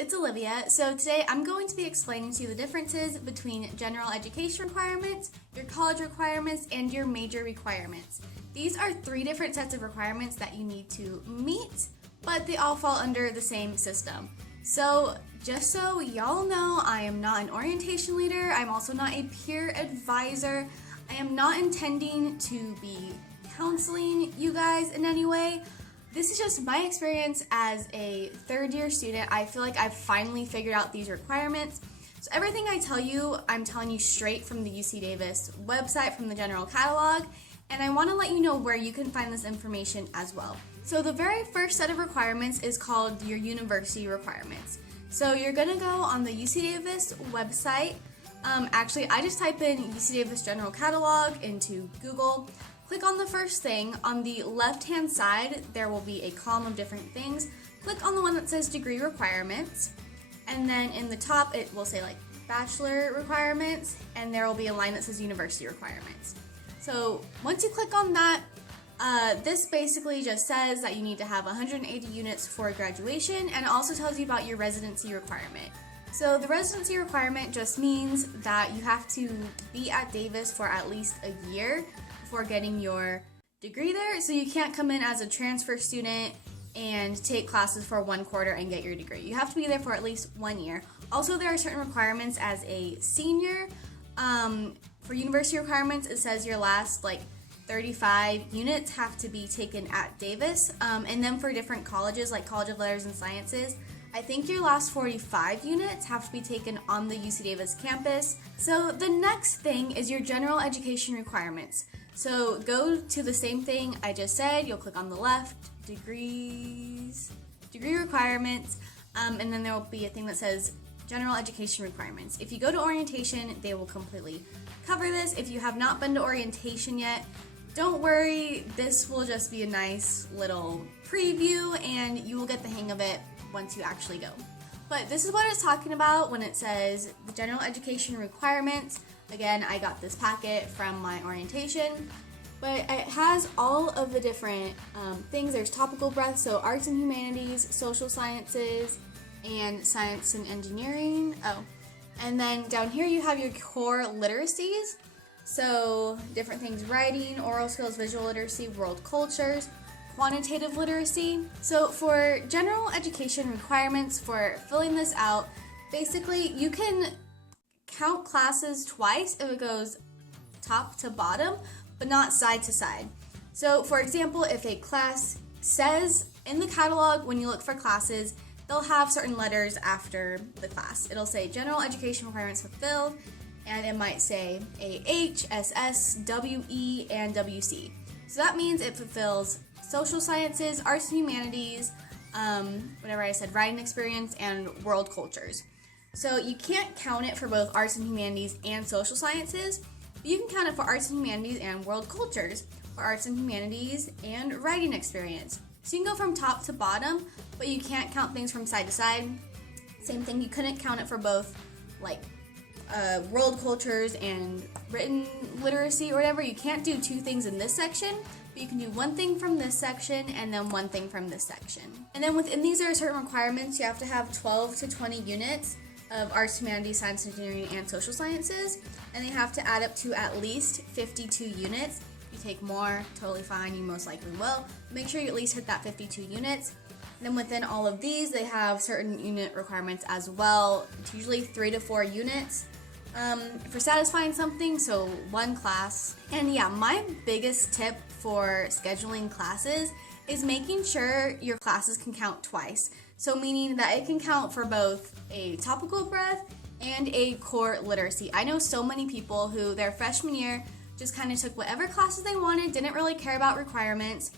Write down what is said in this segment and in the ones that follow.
it's Olivia. So today I'm going to be explaining to you the differences between general education requirements, your college requirements, and your major requirements. These are three different sets of requirements that you need to meet, but they all fall under the same system. So just so y'all know, I am not an orientation leader. I'm also not a peer advisor. I am not intending to be counseling you guys in any way. This is just my experience as a third year student. I feel like I've finally figured out these requirements. So everything I tell you, I'm telling you straight from the UC Davis website, from the general catalog, and I want to let you know where you can find this information as well. So the very first set of requirements is called your university requirements. So you're gonna go on the UC Davis website. Actually, I just type in UC Davis general catalog into Google. Click on the first thing. On the left-hand side, there will be a column of different things. Click on the one that says degree requirements, and then in the top, it will say like bachelor requirements, and there will be a line that says university requirements. So once you click on that, this basically just says that you need to have 180 units for graduation, and it also tells you about your residency requirement. So the residency requirement just means that you have to be at Davis for at least a year before getting your degree there. So you can't come in as a transfer student and take classes for 1 quarter and get your degree. You have to be there for at least 1 year. Also, there are certain requirements as a senior. For university requirements, it says your last 35 units have to be taken at Davis. And then for different colleges, like College of Letters and Sciences, I think your last 45 units have to be taken on the UC Davis campus. So the next thing is your general education requirements. So go to the same thing I just said. You'll click on the left, degree requirements, and then there will be a thing that says general education requirements. If you go to orientation, they will completely cover this. If you have not been to orientation yet, don't worry, this will just be a nice little preview and you will get the hang of it once you actually go. But this is what it's talking about when it says the general education requirements. Again, I got this packet from my orientation, but it has all of the different things. There's topical breadth, so arts and humanities, social sciences, and science and engineering. And then down here you have your core literacies. So different things: writing, oral skills, visual literacy, world cultures, quantitative literacy. So for general education requirements, for filling this out, basically you can count classes twice if it goes top to bottom, but not side to side. So for example, if a class says in the catalog, when you look for classes, they'll have certain letters after the class. It'll say general education requirements fulfilled, and it might say AH, SS, WE, and WC. So that means it fulfills social sciences, arts and humanities, whatever I said, writing experience, and world cultures. So you can't count it for both arts and humanities and social sciences, but you can count it for arts and humanities and world cultures, for arts and humanities and writing experience. So you can go from top to bottom, but you can't count things from side to side. Same thing, you couldn't count it for both world cultures and written literacy or whatever. You can't do two things in this section, but you can do one thing from this section and then one thing from this section. And then within these, there are certain requirements. You have to have 12 to 20 units of arts, humanities, science, engineering, and social sciences, and they have to add up to at least 52 units. If you take more, totally fine, you most likely will. Make sure you at least hit that 52 units. And then within all of these, they have certain unit requirements as well. It's usually 3 to 4 units for satisfying something, so 1 class. And yeah, my biggest tip for scheduling classes is making sure your classes can count twice. So meaning that it can count for both a topical breadth and a core literacy. I know so many people who their freshman year just kind of took whatever classes they wanted, didn't really care about requirements,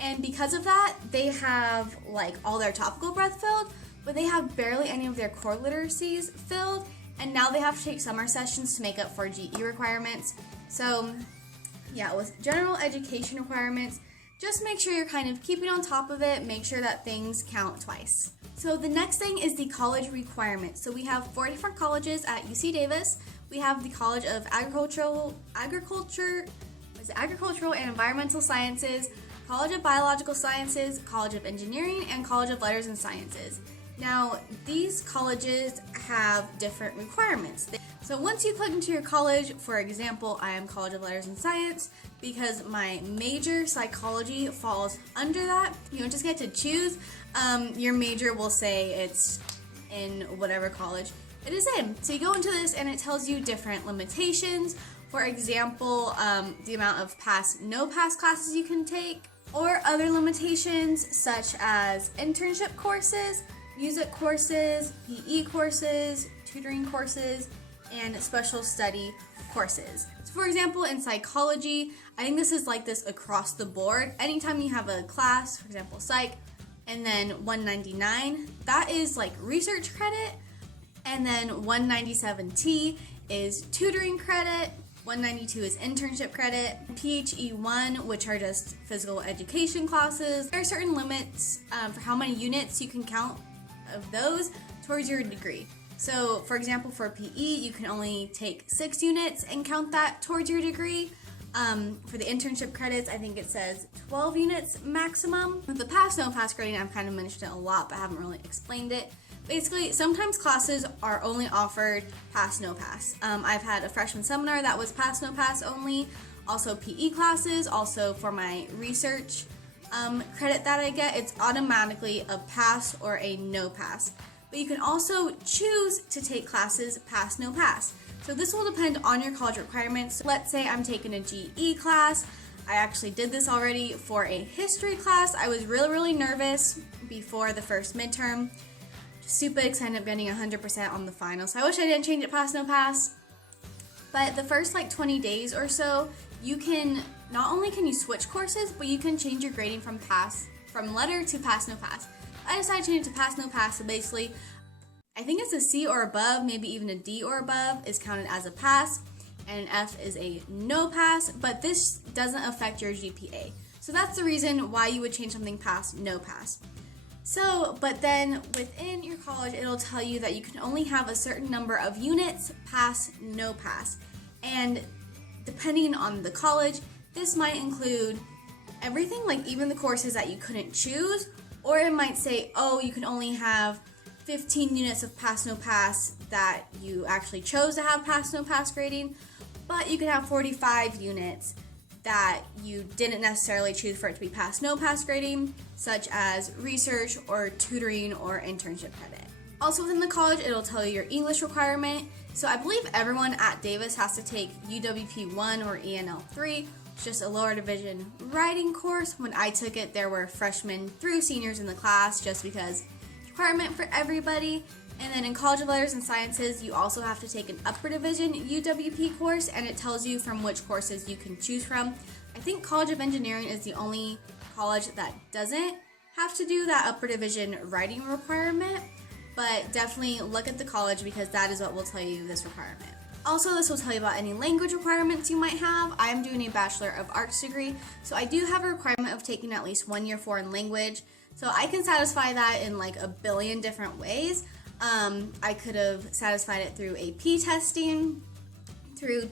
and because of that, they have all their topical breadth filled, but they have barely any of their core literacies filled, and now they have to take summer sessions to make up for GE requirements. So yeah, with general education requirements, just make sure you're kind of keeping on top of it, make sure that things count twice. So the next thing is the college requirements. So we have 4 different colleges at UC Davis. We have the College of Agricultural and Environmental Sciences, College of Biological Sciences, College of Engineering, and College of Letters and Sciences. Now, these colleges have different requirements. So once you click into your college, for example, I am College of Letters and Science, because my major, psychology, falls under that. You don't just get to choose. Your major will say it's in whatever college it is in. So you go into this and it tells you different limitations. For example, the amount of pass, no pass classes you can take, or other limitations such as internship courses, music courses, PE courses, tutoring courses, and special study courses. So for example, in psychology, I think this is like this across the board. Anytime you have a class, for example, psych, and then 199, that is like research credit, and then 197T is tutoring credit, 192 is internship credit, PHE1, which are just physical education classes. There are certain limits for how many units you can count of those towards your degree. So for example, for PE, you can only take 6 units and count that towards your degree. For the internship credits, I think it says 12 units maximum. With the pass, no pass grading, I've kind of mentioned it a lot, but I haven't really explained it. Basically, sometimes classes are only offered pass, no pass. I've had a freshman seminar that was pass, no pass only. Also PE classes, also for my research credit that I get, it's automatically a pass or a no pass. But you can also choose to take classes pass, no pass. So this will depend on your college requirements. Let's say I'm taking a GE class. I actually did this already for a history class. I was really nervous before the first midterm. Super excited, ended up getting 100% on the final. So I wish I didn't change it pass, no pass. But the first like 20 days or so, you can, not only can you switch courses, but you can change your grading from letter to pass, no pass. I decided to change it to pass, no pass. So basically, I think it's a C or above, maybe even a D or above is counted as a pass, and an F is a no pass, but this doesn't affect your GPA. So that's the reason why you would change something pass, no pass. So, but then within your college, it'll tell you that you can only have a certain number of units, pass, no pass. And depending on the college, this might include everything, like even the courses that you couldn't choose, or it might say, oh, you can only have 15 units of pass, no pass that you actually chose to have pass, no pass grading, but you could have 45 units that you didn't necessarily choose for it to be pass, no pass grading, such as research or tutoring or internship credit. Also within the college, it'll tell you your English requirement. So I believe everyone at Davis has to take UWP 1 or ENL3, it's just a lower division writing course. When I took it, there were freshmen through seniors in the class just because requirement for everybody. And then in College of Letters and Sciences, you also have to take an upper division UWP course, and it tells you from which courses you can choose from. I think College of Engineering is the only college that doesn't have to do that upper division writing requirement, but definitely look at the college because that is what will tell you this requirement. Also, this will tell you about any language requirements you might have. I am doing a Bachelor of Arts degree, so I do have a requirement of taking at least 1 year foreign language. So I can satisfy that in like a billion different ways. I could have satisfied it through AP testing, through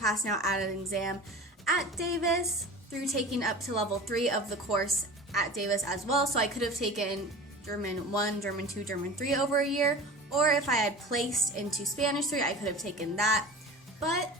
passing out at an exam at Davis, through taking up to level 3 of the course at Davis as well. So I could have taken German 1, German 2, German 3 over a year, or if I had placed into Spanish 3, I could have taken that. But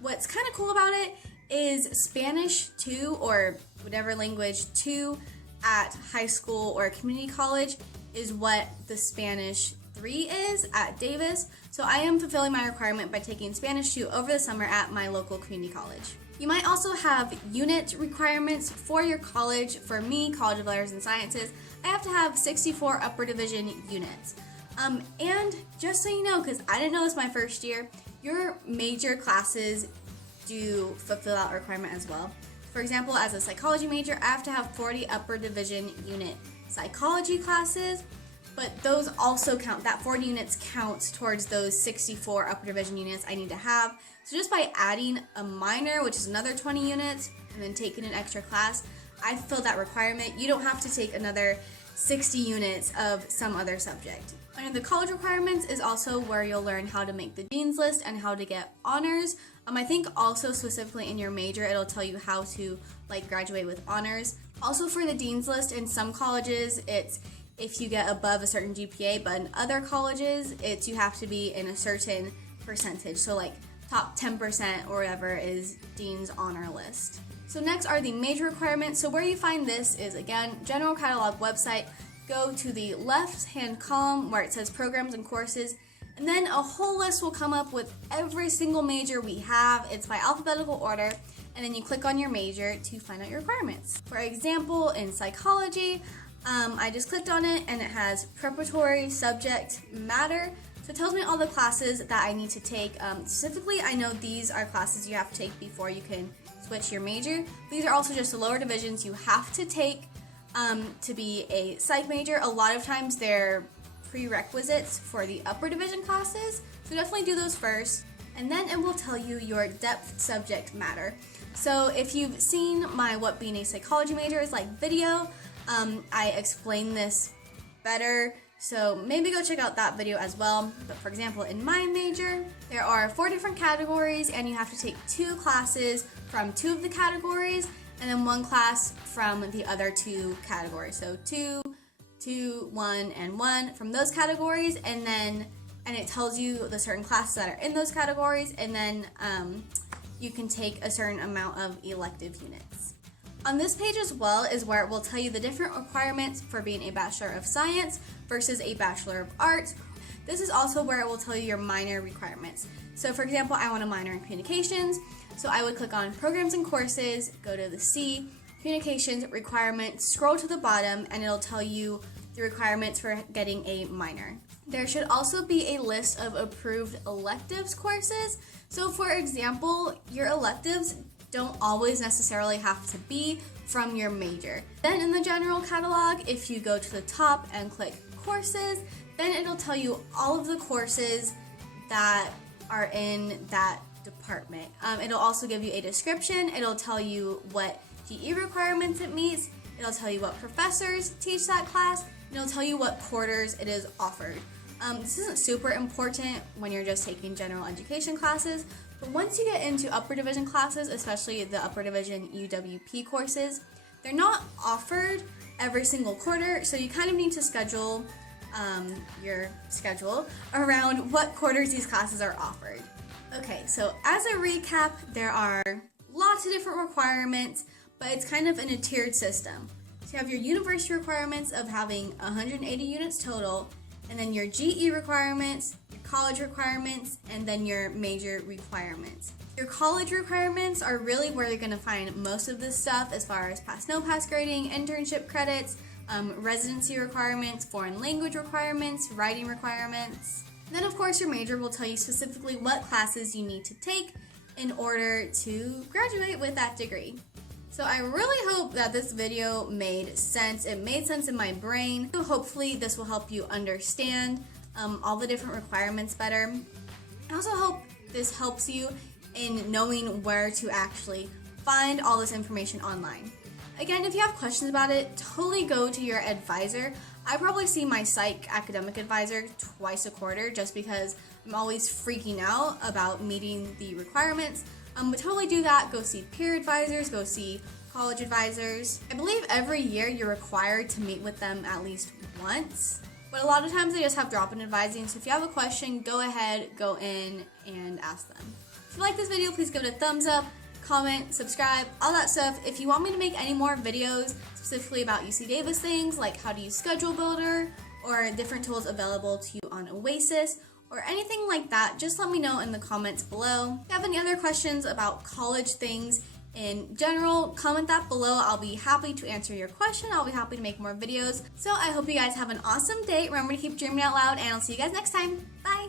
what's kind of cool about it is Spanish 2 or whatever language 2 at high school or community college is what the Spanish 3 is at Davis. So I am fulfilling my requirement by taking Spanish 2 over the summer at my local community college. You might also have unit requirements for your college. For me, College of Letters and Sciences, I have to have 64 upper division units. And just so you know, because I didn't know this my first year, your major classes do fulfill that requirement as well. For example, as a psychology major, I have to have 40 upper division unit psychology classes, but those also count, that 40 units counts towards those 64 upper division units I need to have. So just by adding a minor, which is another 20 units, and then taking an extra class, I fulfilled that requirement. You don't have to take another 60 units of some other subject. Under the college requirements is also where you'll learn how to make the Dean's List and how to get honors. I think also specifically in your major, it'll tell you how to graduate with honors. Also for the Dean's List, in some colleges, it's if you get above a certain GPA, but in other colleges, you have to be in a certain percentage. So like top 10% or whatever is Dean's honor list. So next are the major requirements. So where you find this is, again, General Catalog website. Go to the left-hand column where it says programs and courses, and then a whole list will come up with every single major we have. It's by alphabetical order, and then you click on your major to find out your requirements. For example, in psychology, I just clicked on it and it has preparatory subject matter. So it tells me all the classes that I need to take. Specifically, I know these are classes you have to take before you can switch your major. These are also just the lower divisions you have to take to be a psych major. A lot of times they're prerequisites for the upper division classes, so definitely do those first. And then it will tell you your depth subject matter. So if you've seen my What Being a Psychology Major is Like video, I explain this better, so maybe go check out that video as well. But for example, in my major, there are 4 different categories, and you have to take 2 classes from 2 of the categories, and then 1 class from the other 2 categories. So 2, 1, and 1 from those categories, and it tells you the certain classes that are in those categories, and then you can take a certain amount of elective units. On this page as well is where it will tell you the different requirements for being a Bachelor of Science versus a Bachelor of Arts. This is also where it will tell you your minor requirements. So for example, I want a minor in communications, so I would click on programs and courses, go to the C, communications requirements, scroll to the bottom, and it'll tell you the requirements for getting a minor. There should also be a list of approved electives courses. So for example, your electives don't always necessarily have to be from your major. Then in the general catalog, if you go to the top and click courses, then it'll tell you all of the courses that are in that department. It'll also give you a description. It'll tell you what GE requirements it meets. It'll tell you what professors teach that class. And it'll tell you what quarters it is offered. This isn't super important when you're just taking general education classes, but once you get into upper division classes, especially the upper division UWP courses, they're not offered every single quarter, so you kind of need to schedule your schedule around what quarters these classes are offered. Okay, so as a recap, there are lots of different requirements, but it's kind of in a tiered system. So you have your university requirements of having 180 units total, and then your GE requirements, your college requirements, and then your major requirements. Your college requirements are really where you're going to find most of this stuff as far as pass, no pass grading, internship credits, residency requirements, foreign language requirements, writing requirements. And then of course your major will tell you specifically what classes you need to take in order to graduate with that degree. So I really hope that this video made sense. It made sense in my brain. So hopefully this will help you understand all the different requirements better. I also hope this helps you in knowing where to actually find all this information online. Again, if you have questions about it, totally go to your advisor. I probably see my psych academic advisor twice a quarter just because I'm always freaking out about meeting the requirements. But totally do that. Go see peer advisors, go see college advisors. I believe every year you're required to meet with them at least once, but a lot of times they just have drop-in advising. So if you have a question, go ahead, go in and ask them. If you like this video, please give it a thumbs up, comment, subscribe, all that stuff. If you want me to make any more videos specifically about UC Davis things like how to use Schedule Builder or different tools available to you on Oasis, or anything like that, just let me know in the comments below. If you have any other questions about college things in general, comment that below. I'll be happy to answer your question. I'll be happy to make more videos. So I hope you guys have an awesome day. Remember to keep dreaming out loud, and I'll see you guys next time. Bye!